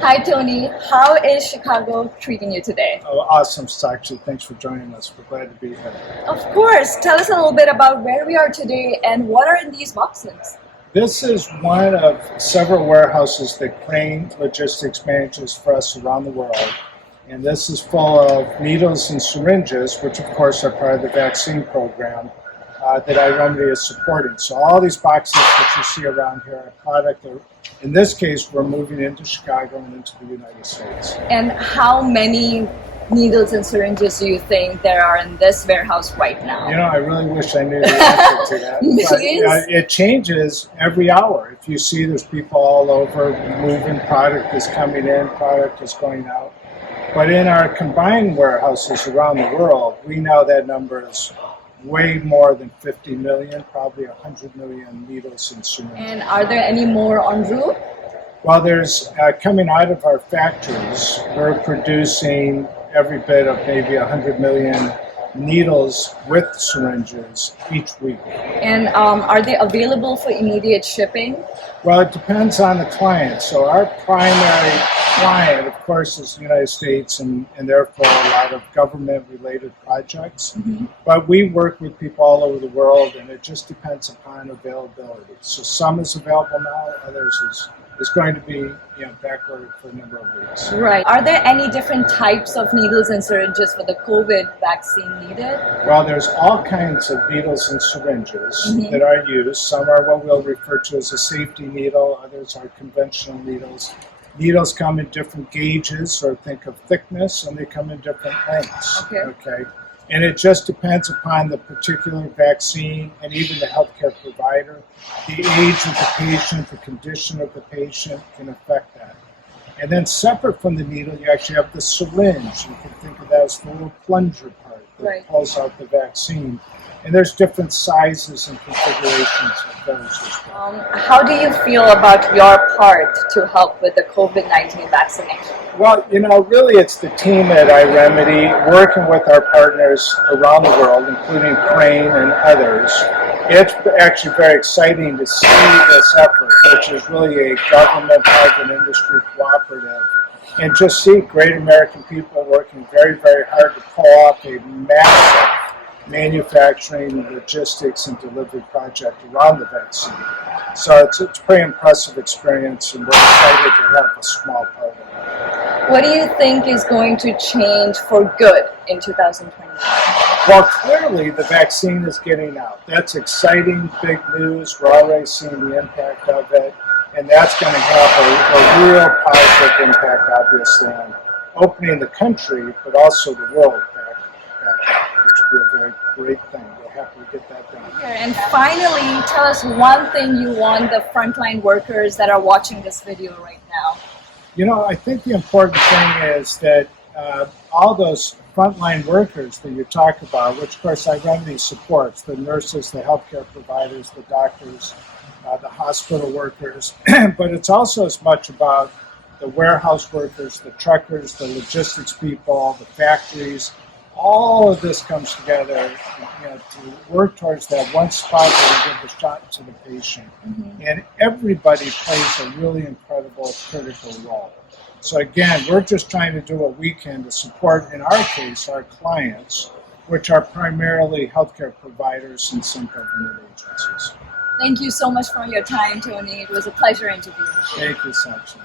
Hi, Tony. How is Chicago treating you today? Oh, awesome, Sakshi. Thanks for joining us. We're glad to be here. Of course. Tell us a little bit about where we are today and what are in these boxes. This is one of several warehouses that Crane Logistics manages for us around the world. And this is full of needles and syringes, which of course are part of the vaccine program that iRemedy is supporting. So all these boxes that you see around here are product that, in this case, we're moving into Chicago and into the United States. And how many needles and syringes do you think there are in this warehouse right now? You know, I really wish I knew the answer to that. But, it changes every hour. If you see there's people all over moving, product is coming in, product is going out. But in our combined warehouses around the world, we know that number is way more than 50 million, probably 100 million needles and syringes. And are there any more en route? Well, there's coming out of our factories, we're producing every bit of maybe 100 million needles with syringes each week. And are they available for immediate shipping? Well, it depends on the client. So our primary client, of course, is the United States and therefore a lot of government-related projects. Mm-hmm. But we work with people all over the world, and it just depends upon availability. So some is available now, others is going to be backordered for a number of weeks. Right. Are there any different types of needles and syringes for the COVID vaccine needed? Well, there's all kinds of needles and syringes that are used. Some are what we'll refer to as a safety needle, others are conventional needles. Needles come in different gauges, or think of thickness, and they come in different lengths. Okay. And it just depends upon the particular vaccine and even the healthcare provider. The age of the patient, the condition of the patient can affect that. And then separate from the needle, you actually have the syringe. You can think of that as the little plunger part that pulls out the vaccine. And there's different sizes and configurations of those as well. How do you feel about your part to help with the COVID-19 vaccination? Well, really it's the team at iRemedy working with our partners around the world, including Crane and others. It's actually very exciting to see this effort, which is really a government, private industry cooperative, and just see great American people working very, very hard to pull off a massive manufacturing, logistics, and delivery project around the vaccine. So it's a pretty impressive experience, and we're excited to have a small part of it. What do you think is going to change for good in 2021? Well, clearly the vaccine is getting out. That's exciting, big news. We're already seeing the impact of it, and that's going to have a real positive impact, obviously, on opening the country, but also the world back up, which would be a very great thing. We're happy to get that done. And finally, tell us one thing you want the frontline workers that are watching this video right now. I think the important thing is that all those frontline workers that you talk about, which of course iRemedy supports, the nurses, the healthcare providers, the doctors, the hospital workers, but it's also as much about the warehouse workers, the truckers, the logistics people, the factories. All of this comes together to work towards that one spot where we give the shot to the patient. And everybody plays a really incredible, critical role. So again, we're just trying to do what we can to support, in our case, our clients, which are primarily healthcare providers and some government agencies. Thank you so much for your time, Tony. It was a pleasure interviewing you. Thank you, Sakshi.